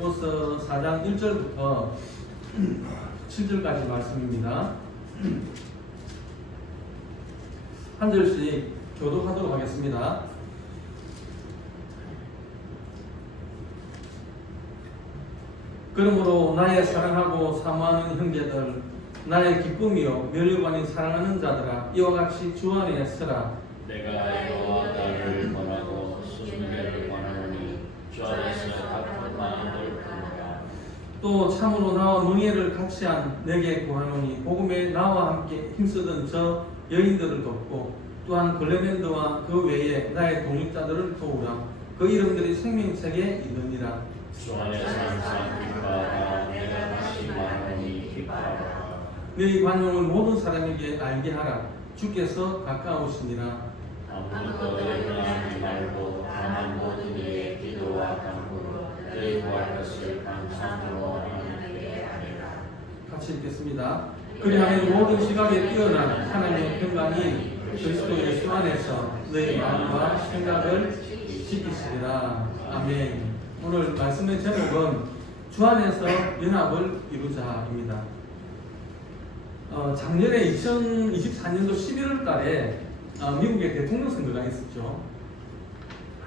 빌립보서 4장 1절부터 7절까지 말씀입니다. 한 절씩 교독하도록 하겠습니다. 그러므로 나의 사랑하고 사모하는 형제들, 나의 기쁨이요 면류관이 사랑하는 자들아, 이와 같이 주 안에 서라. 내가 여호와 나를 권하고 순례를 권하노니 주 안에서 같은 마음을 품으라. 또 참으로 나와 능애를 같이 한 내게 구하노니 복음에 나와 함께 힘쓰던 저 여인들을 돕고 또한 글레멘드와 그 외에 나의 동역자들을 도우라. 그 이름들이 생명책에 있느니라. 주 안에서 항상 기뻐하라. 내가 다시 말하노니 기뻐하라. 너희 관용을 모든 사람에게 알게 하라. 주께서 가까우시니라. 아무것도 염려하지 말고 다만 모든 일에 기도와 간구로 너희 구할 것을 감사함으로 하나님께 아뢰라. 같이 읽겠습니다. 그리하면 모든 시각에 뛰어난 하나님의 평강이 그리스도 예수 안에서 너희 마음과 생각을 지키시리라. 아멘. 오늘 말씀의 제목은 주 안에서 연합을 이루자입니다. 작년에 2024년도 11월 달에 미국의 대통령 선거가 있었죠.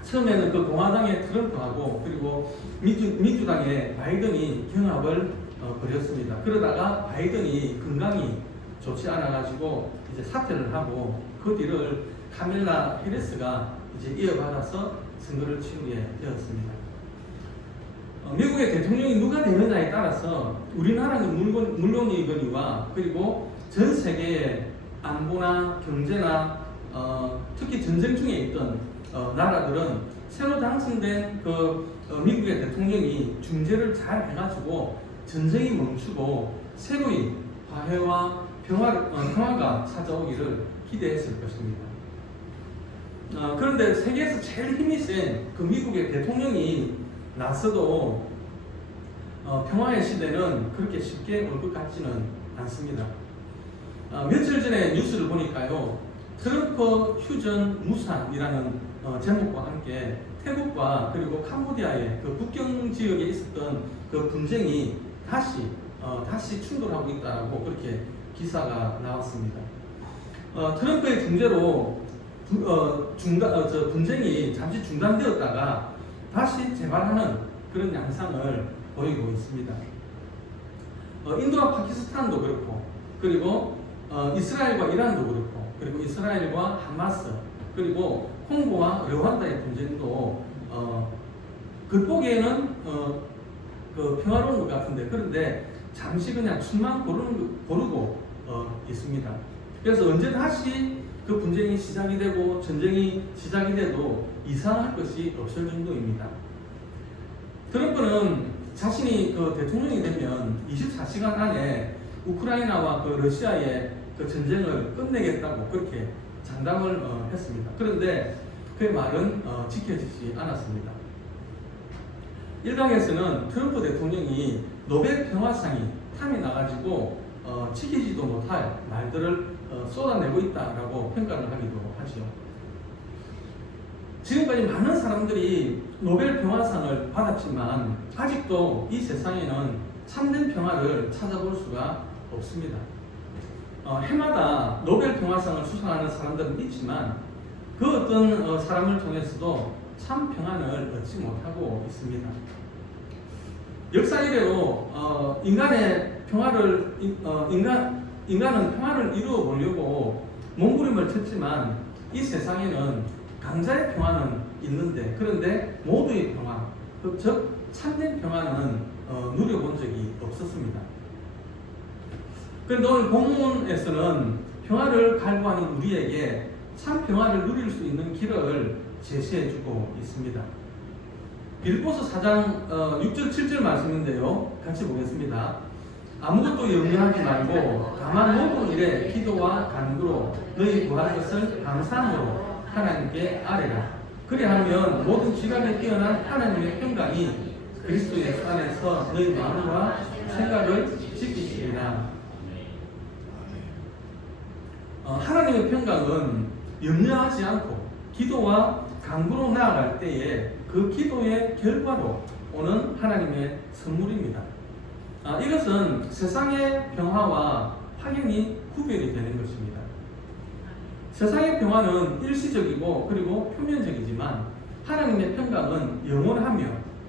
처음에는 그 공화당의 트럼프하고 그리고 민주당의 바이든이 경합을 벌였습니다. 그러다가 바이든이 건강이 좋지 않아가지고 이제 사퇴를 하고 그 뒤를 카밀라 해리스가 이제 이어받아서 선거를 치르게 되었습니다. 미국의 대통령이 누가 되느냐에 따라서 우리나라는 물론이거니와 그리고 전 세계의 안보나 경제나 특히 전쟁 중에 있던 나라들은 새로 당선된 미국의 대통령이 중재를 잘 해가지고 전쟁이 멈추고 새로이 화해와 평화가 찾아오기를 기대했을 것입니다. 그런데 세계에서 제일 힘이 센 그 미국의 대통령이 나서도 평화의 시대는 그렇게 쉽게 올 것 같지는 않습니다. 며칠 전에 뉴스를 보니까요, 트럼프 휴전 무산이라는 제목과 함께 태국과 그리고 캄보디아의 그 국경 지역에 있었던 그 분쟁이 다시 충돌하고 있다고 그렇게 기사가 나왔습니다. 트럼프의 중재로 분쟁이 잠시 중단되었다가 다시 재발하는 그런 양상을 보이고 있습니다. 인도와 파키스탄도 그렇고, 그리고 이스라엘과 이란도 그렇고, 그리고 이스라엘과 하마스, 그리고 콩고와 르완다의 분쟁도 겉보기에는 그 평화로운 것 같은데, 그런데 잠시 그냥 숨만 고르고 있습니다. 그래서 언제 다시 그 분쟁이 시작이 되고 전쟁이 시작이 돼도 이상할 것이 없을 정도입니다. 트럼프는 자신이 그 대통령이 되면 24시간 안에 우크라이나와 그 러시아의 그 전쟁을 끝내겠다고 그렇게 장담을 했습니다. 그런데 그의 말은 지켜지지 않았습니다. 일각에서는 트럼프 대통령이 노벨 평화상이 탐이 나가지고 지키지도 못할 말들을 쏟아내고 있다라고 평가를 하기도 하죠. 지금까지 많은 사람들이 노벨 평화상을 받았지만 아직도 이 세상에는 참된 평화를 찾아볼 수가 없습니다. 해마다 노벨 평화상을 수상하는 사람들은 있지만 그 어떤 사람을 통해서도 참 평안을 얻지 못하고 있습니다. 역사 이래로 인간의 평화를 인간은 평화를 이루어 보려고 몸부림을 쳤지만 이 세상에는 강자의 평화는 있는데 그런데 모두의 평화, 즉 참된 평화는 누려본 적이 없었습니다. 그런데 오늘 본문에서는 평화를 갈구하는 우리에게 참 평화를 누릴 수 있는 길을 제시해주고 있습니다. 빌립보서 4장 6절 7절 말씀인데요, 같이 보겠습니다. 아무것도 염려하지 말고 다만 모든 일에 기도와 간구로 너희 구할 것을 감사함으로 하나님께 아뢰라. 그리하면 모든 지각에 뛰어난 하나님의 평강이 그리스도 예수 안에서 너희 마음과 생각을 지키시리라. 하나님의 평강은 염려하지 않고 기도와 간구로 나아갈 때에 그 기도의 결과로 오는 하나님의 선물입니다. 이것은 세상의 평화와 확연히 구별이 되는 것입니다. 세상의 평화는 일시적이고 그리고 표면적이지만 하나님의 평강은 영원하며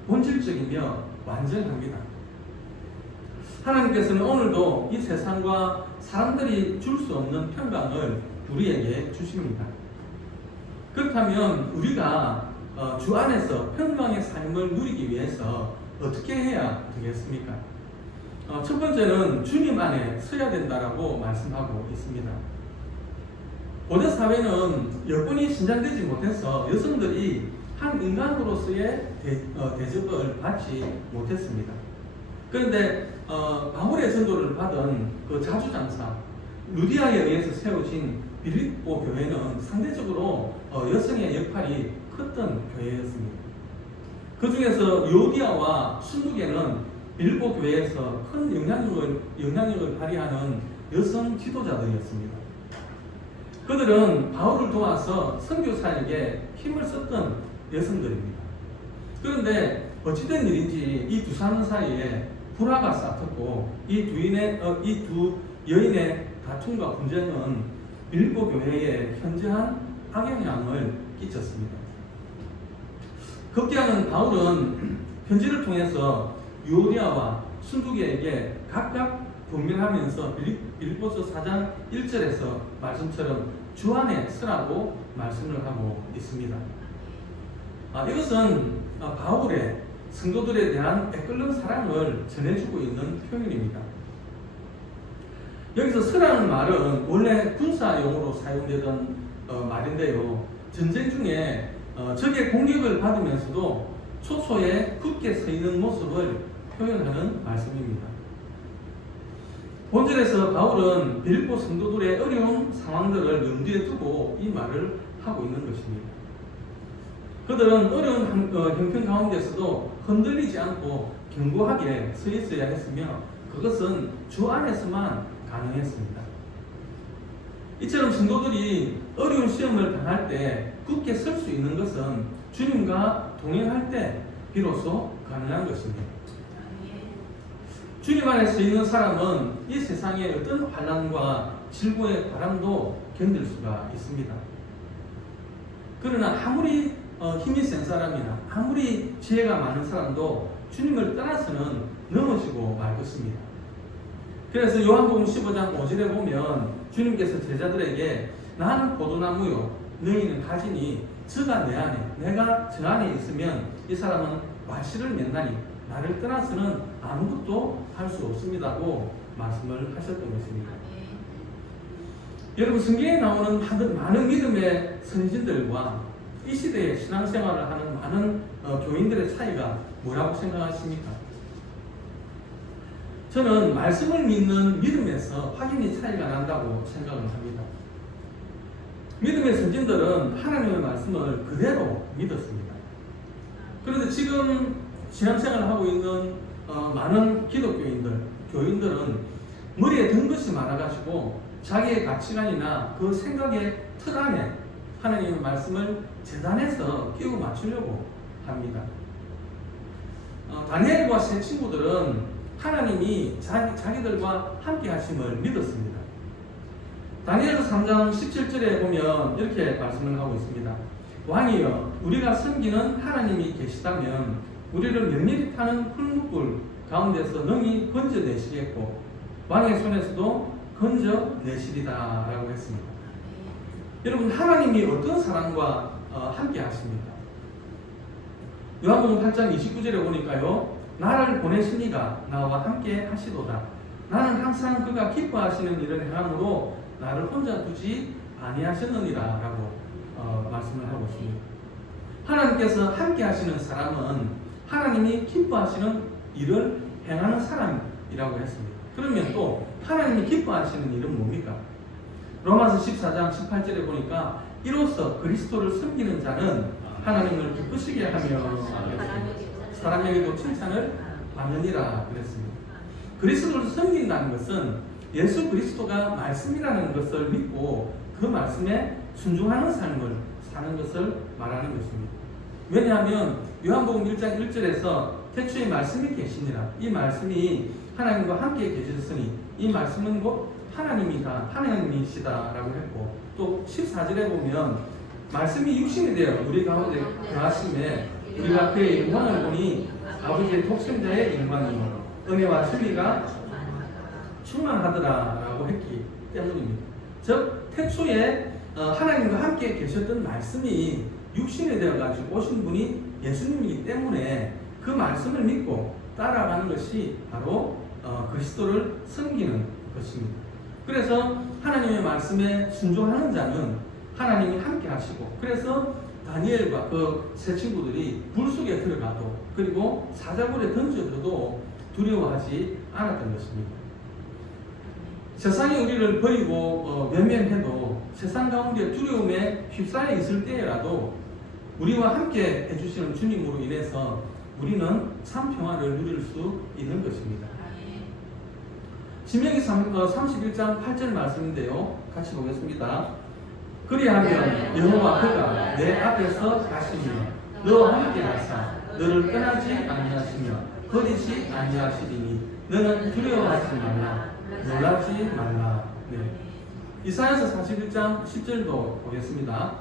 본질적이며 완전합니다. 하나님께서는 오늘도 이 세상과 사람들이 줄 수 없는 평강을 우리에게 주십니다. 그렇다면 우리가 주 안에서 평강의 삶을 누리기 위해서 어떻게 해야 되겠습니까? 첫 번째는 주님 안에 서야 된다라고 말씀하고 있습니다. 고대 사회는 여건이 신장되지 못해서 여성들이 한 인간으로서의 대접을 받지 못했습니다. 그런데 바울의 전도를 받은 그 자주장사 루디아에 의해서 세워진 빌립보 교회는 상대적으로 여성의 역할이 컸던 교회였습니다. 그 중에서 요디아와 순두계는 빌립보 교회에서 큰 영향력을 발휘하는 여성 지도자들이었습니다. 그들은 바울을 도와서 선교 사역에 힘을 썼던 여성들입니다. 그런데 어찌된 일인지 이 두 사람 사이에 불화가 싹텄고 이 두 여인의 다툼과 분쟁은 빌립보 교회에 현저한 악영향을 끼쳤습니다. 급기야는 바울은 편지를 통해서 요디아와 순두계에게 각각 권면하면서 빌립보서 4장 1절에서 말씀처럼 주 안에 서라고 말씀을 하고 있습니다. 이것은 바울의 성도들에 대한 애끓는 사랑을 전해주고 있는 표현입니다. 여기서 서라는 말은 원래 군사용으로 사용되던 말인데요. 전쟁 중에 적의 공격을 받으면서도 초소에 굳게 서 있는 모습을 표현하는 말씀입니다. 본절에서 바울은 빌립보 성도들의 어려운 상황들을 염두에 두고 이 말을 하고 있는 것입니다. 그들은 어려운 형편 가운데서도 흔들리지 않고 견고하게 서 있어야 했으며 그것은 주 안에서만 가능했습니다. 이처럼 성도들이 어려운 시험을 당할 때 굳게 설 수 있는 것은 주님과 동행할 때 비로소 가능한 것입니다. 주님 안에 서 있는 사람은 이 세상의 어떤 환난과 질고의 바람도 견딜 수가 있습니다. 그러나 아무리 힘이 센 사람이나 아무리 지혜가 많은 사람도 주님을 떠나서는 넘어지고 말 것입니다. 그래서 요한복음 15장 5절에 보면 주님께서 제자들에게 나는 포도나무요 너희는 가지니 저가 내 안에 내가 저 안에 있으면 이 사람은 과실을 맺나니 나를 떠나서는 아무것도 할 수 없습니다고 말씀을 하셨던 것입니다. 여러분 성경에 나오는 많은 믿음의 선진들과 이 시대에 신앙생활을 하는 많은 교인들의 차이가 뭐라고 생각하십니까? 저는 말씀을 믿는 믿음에서 확연히 차이가 난다고 생각을 합니다. 믿음의 선진들은 하나님의 말씀을 그대로 믿었습니다. 그런데 지금 신앙생활을 하고 있는 많은 교인들은 머리에 든 것이 많아가지고 자기의 가치관이나 그 생각의 틀 안에 하나님의 말씀을 재단해서 끼워 맞추려고 합니다. 다니엘과 세 친구들은 하나님이 자기들과 함께 하심을 믿었습니다. 다니엘서 3장 17절에 보면 이렇게 말씀을 하고 있습니다. 왕이여 우리가 섬기는 하나님이 계시다면 우리를 면밀히 타는 풀무불 가운데서 능히 건져내시겠고 왕의 손에서도 건져내시리다 라고 했습니다. 여러분 하나님이 어떤 사람과 함께 하십니까? 요한복음 8장 29절에 보니까요. 나를 보내신 이가 나와 함께 하시도다. 나는 항상 그가 기뻐하시는 일을 행함으로 나를 혼자 두지 아니하셨느니라 라고 말씀을 하고 있습니다. 하나님께서 함께 하시는 사람은 하나님이 기뻐하시는 일을 행하는 사람이라고 했습니다. 그러면 또 하나님이 기뻐하시는 일은 뭡니까? 로마서 14장 18절에 보니까 이로써 그리스도를 섬기는 자는 하나님을 기쁘시게 하며 사람에게도 칭찬을 받느니라 그랬습니다. 그리스도를 섬긴다는 것은 예수 그리스도가 말씀이라는 것을 믿고 그 말씀에 순종하는 삶을 사는 것을 말하는 것입니다. 왜냐하면 요한복음 1장 1절에서 태초에 말씀이 계시니라. 이 말씀이 하나님과 함께 계셨으니 이 말씀은 곧 하나님이시다라고 했고, 또 14절에 보면 말씀이 육신이 되어 우리 가운데 거하심에 우리가 그의 영광을 보니 아버지의 독생자의 영광이요 은혜와 진리가 충만하더라라고 했기 때문입니다. 즉 태초에 하나님과 함께 계셨던 말씀이 육신이 되어가지고 오신 분이 예수님이기 때문에 그 말씀을 믿고 따라가는 것이 바로 그리스도를 섬기는 것입니다. 그래서 하나님의 말씀에 순종하는 자는 하나님이 함께 하시고, 그래서 다니엘과 그 세 친구들이 불 속에 들어가도 그리고 사자굴에 던져져도 두려워하지 않았던 것입니다. 세상이 우리를 버리고 외면해도 세상 가운데 두려움에 휩싸여 있을 때라도 우리와 함께 해주시는 주님으로 인해서 우리는 참 평화를 누릴 수 있는 것입니다. 신명기 31장 8절 말씀인데요. 같이 보겠습니다. 그리하면 여호와 그가 내 앞에서 가시며 너와 함께 하사 너를 떠나지 아니하시며 버리지 아니하시리니 너는 두려워하지 말라 놀라지 말라. 네. 이사야서 41장 10절도 보겠습니다.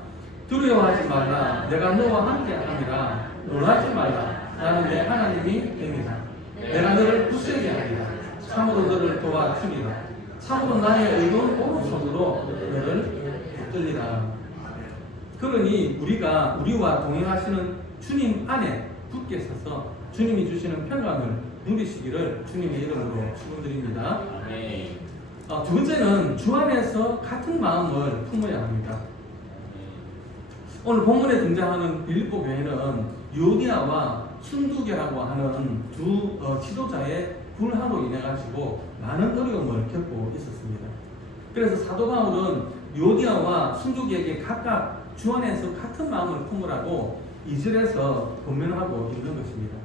두려워하지 말라 내가 너와 함께 하리라 놀라지 말라 나는 내 하나님이 됨이라. 내가 너를 굳세게 하리라 참으로 너를 도와주리라. 참으로 나의 의로운 오른손으로 너를 붙들리라. 그러니 우리와 동행하시는 주님 안에 굳게 서서 주님이 주시는 평강을 누리시기를 주님의 이름으로 축원드립니다. 두 번째는 주 안에서 같은 마음을 품어야 합니다. 오늘 본문에 등장하는 빌립보 교회는 유오디아와 순두계라고 하는 두 지도자의 불화로 인해 가지고 많은 어려움을 겪고 있었습니다. 그래서 사도 바울은 유오디아와 순두계에게 각각 주 안에서 같은 마음을 품으라고 2절에서 권면하고 있는 것입니다.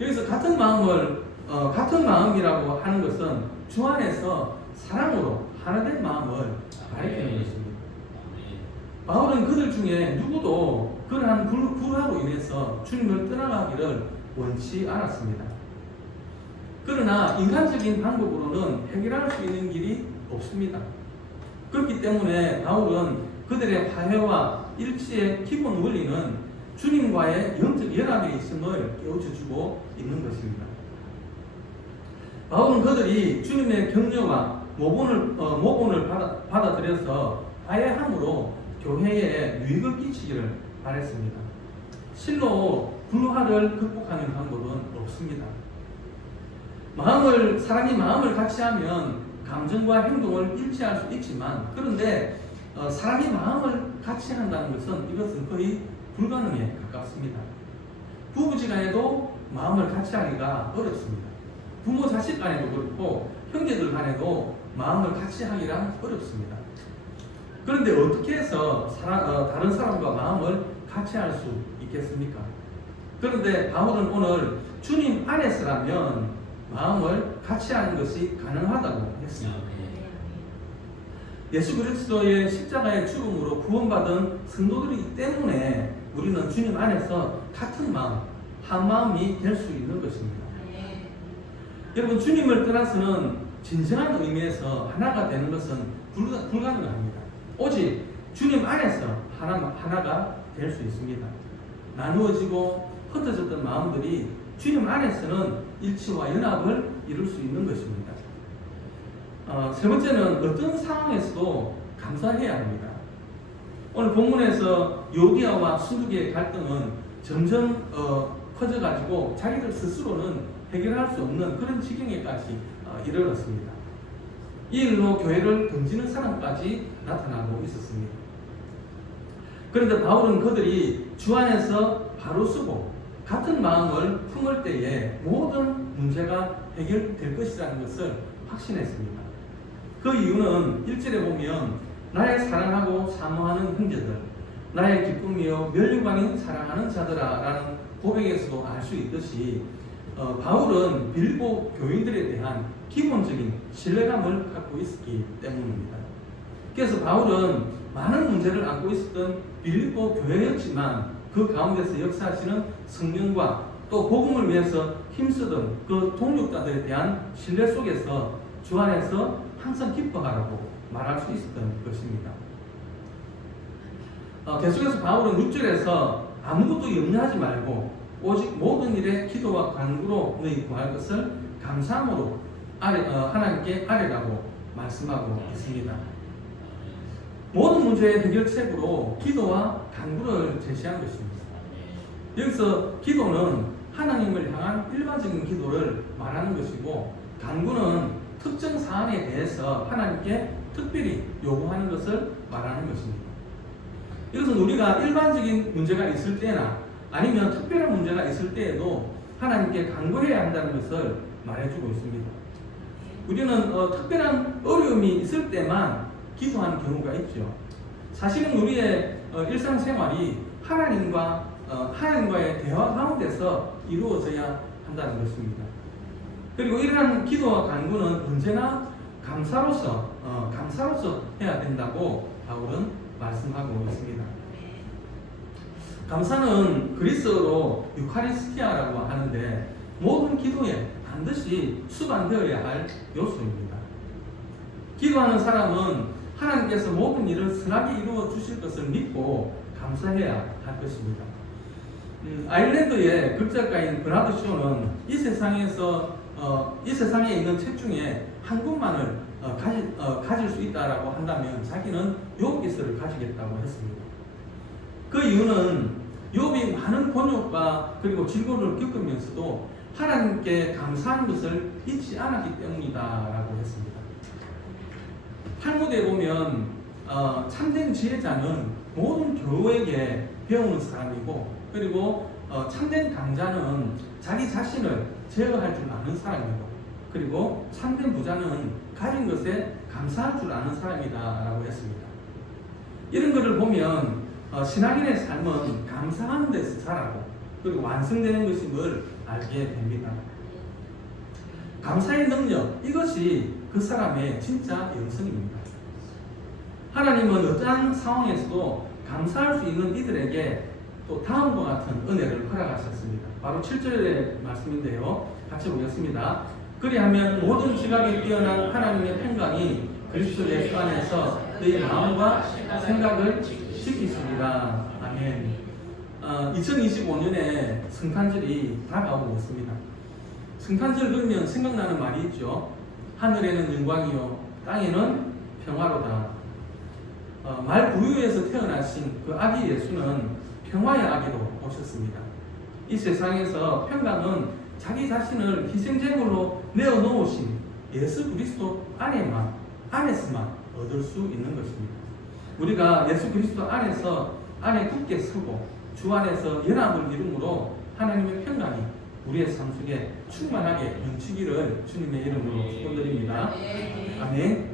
여기서 같은 마음이라고 하는 것은 주 안에서 사랑으로 하나된 마음을 가리키는 것입니다. 바울은 그들 중에 누구도 그러한 불화로 인해서 주님을 떠나가기를 원치 않았습니다. 그러나 인간적인 방법으로는 해결할 수 있는 길이 없습니다. 그렇기 때문에 바울은 그들의 화해와 일치의 기본 원리는 주님과의 영적 연합에 있음을 깨우쳐주고 있는 것입니다. 바울은 그들이 주님의 격려와 모본을 받아들여서 화해함으로 교회에 유익을 끼치기를 바랬습니다. 실로 불화를 극복하는 방법은 없습니다. 사람이 마음을 같이 하면 감정과 행동을 일치할 수 있지만, 그런데 사람이 마음을 같이 한다는 이것은 거의 불가능에 가깝습니다. 부부지간에도 마음을 같이 하기가 어렵습니다. 부모 자식 간에도 그렇고 형제들 간에도 마음을 같이 하기가 어렵습니다. 그런데 어떻게 해서 다른 사람과 마음을 같이 할 수 있겠습니까? 그런데 바울은 오늘 주님 안에서라면 마음을 같이 하는 것이 가능하다고 했습니다. 예수 그리스도의 십자가의 죽음으로 구원받은 성도들이기 때문에 우리는 주님 안에서 같은 마음, 한 마음이 될 수 있는 것입니다. 여러분, 주님을 떠나서는 진정한 의미에서 하나가 되는 것은 불가능합니다. 오직 주님 안에서 하나가 될 수 있습니다. 나누어지고 흩어졌던 마음들이 주님 안에서는 일치와 연합을 이룰 수 있는 것입니다. 세 번째는 어떤 상황에서도 감사해야 합니다. 오늘 본문에서 유오디아와 순두계의 갈등은 점점 커져가지고 자기들 스스로는 해결할 수 없는 그런 지경에까지 이르렀습니다. 이 일로 교회를 등지는 사람까지 나타나고 있었습니다. 그런데 바울은 그들이 주 안에서 바로 서고 같은 마음을 품을 때에 모든 문제가 해결될 것이라는 것을 확신했습니다. 그 이유는 1절에 보면 나의 사랑하고 사모하는 형제들, 나의 기쁨이요 면류관인 사랑하는 자들아 라는 고백에서도 알 수 있듯이 바울은 빌립보 교인들에 대한 기본적인 신뢰감을 갖고 있었기 때문입니다. 그래서 바울은 많은 문제를 안고 있었던 빌립보 교회였지만 그 가운데서 역사하시는 성령과 또 복음을 위해서 힘쓰던 그 동력자들에 대한 신뢰 속에서 주 안에서 항상 기뻐하라고 말할 수 있었던 것입니다. 계속해서 바울은 6절에서 아무것도 염려하지 말고 오직 모든 일에 기도와 간구로 너희 구할 것을 감사함으로 하나님께 아뢰라고 말씀하고 있습니다. 모든 문제의 해결책으로 기도와 간구를 제시한 것입니다. 여기서 기도는 하나님을 향한 일반적인 기도를 말하는 것이고, 간구는 특정 사안에 대해서 하나님께 특별히 요구하는 것을 말하는 것입니다. 이것은 우리가 일반적인 문제가 있을 때나 아니면 특별한 문제가 있을 때에도 하나님께 간구해야 한다는 것을 말해주고 있습니다. 우리는 특별한 어려움이 있을 때만 기도하는 경우가 있죠. 사실은 우리의 일상생활이 하나님과의 대화 가운데서 이루어져야 한다는 것입니다. 그리고 이러한 기도와 간구는 언제나 감사로서 해야 된다고 바울은 말씀하고 있습니다. 감사는 그리스어로 유카리스티아라고 하는데 모든 기도에 반드시 수반되어야 할 요소입니다. 기도하는 사람은 하나님께서 모든 일을 선하게 이루어 주실 것을 믿고 감사해야 할 것입니다. 아일랜드의 극작가인 버나드 쇼는 이 세상에 있는 책 중에 한 권만을 가질 수 있다라고 한다면 자기는 욥기서를 가지겠다고 했습니다. 그 이유는 욥이 많은 곤욕과 그리고 질고를 겪으면서도 하나님께 감사하는 것을 잊지 않았기 때문이다라고 했습니다. 탈무드에 보면 참된 지혜자는 모든 교우에게 배우는 사람이고, 그리고 참된 강자는 자기 자신을 제어할 줄 아는 사람이고, 그리고 참된 부자는 가진 것에 감사할 줄 아는 사람이다라고 했습니다. 이런 것을 보면 신앙인의 삶은 감사하는 데서 자라고 그리고 완성되는 것임을 알게 됩니다. 감사의 능력, 이것이 그 사람의 진짜 영성입니다. 하나님은 어떠한 상황에서도 감사할 수 있는 이들에게 또 다음과 같은 은혜를 허락하셨습니다. 바로 7절의 말씀인데요. 같이 보겠습니다. 그리하면 모든 지각에 뛰어난 하나님의 평강이 그리스도 예수 안에서 너희 마음과 생각을 지키시리라. 아멘. 2025년에 성탄절이 다가오고 있습니다. 성탄절 그러면 생각나는 말이 있죠. 하늘에는 영광이요 땅에는 평화로다. 말 부유에서 태어나신 그 아기 예수는 평화의 아기로 오셨습니다. 이 세상에서 평강은 자기 자신을 희생제물로 내어놓으신 예수 그리스도 안에서만 얻을 수 있는 것입니다. 우리가 예수 그리스도 안에 굳게 서고 주 안에서 연합을 이루므로 하나님의 평강이 우리의 삶 속에 충만하게 넘치기를 주님의 이름으로 축원드립니다. 아멘.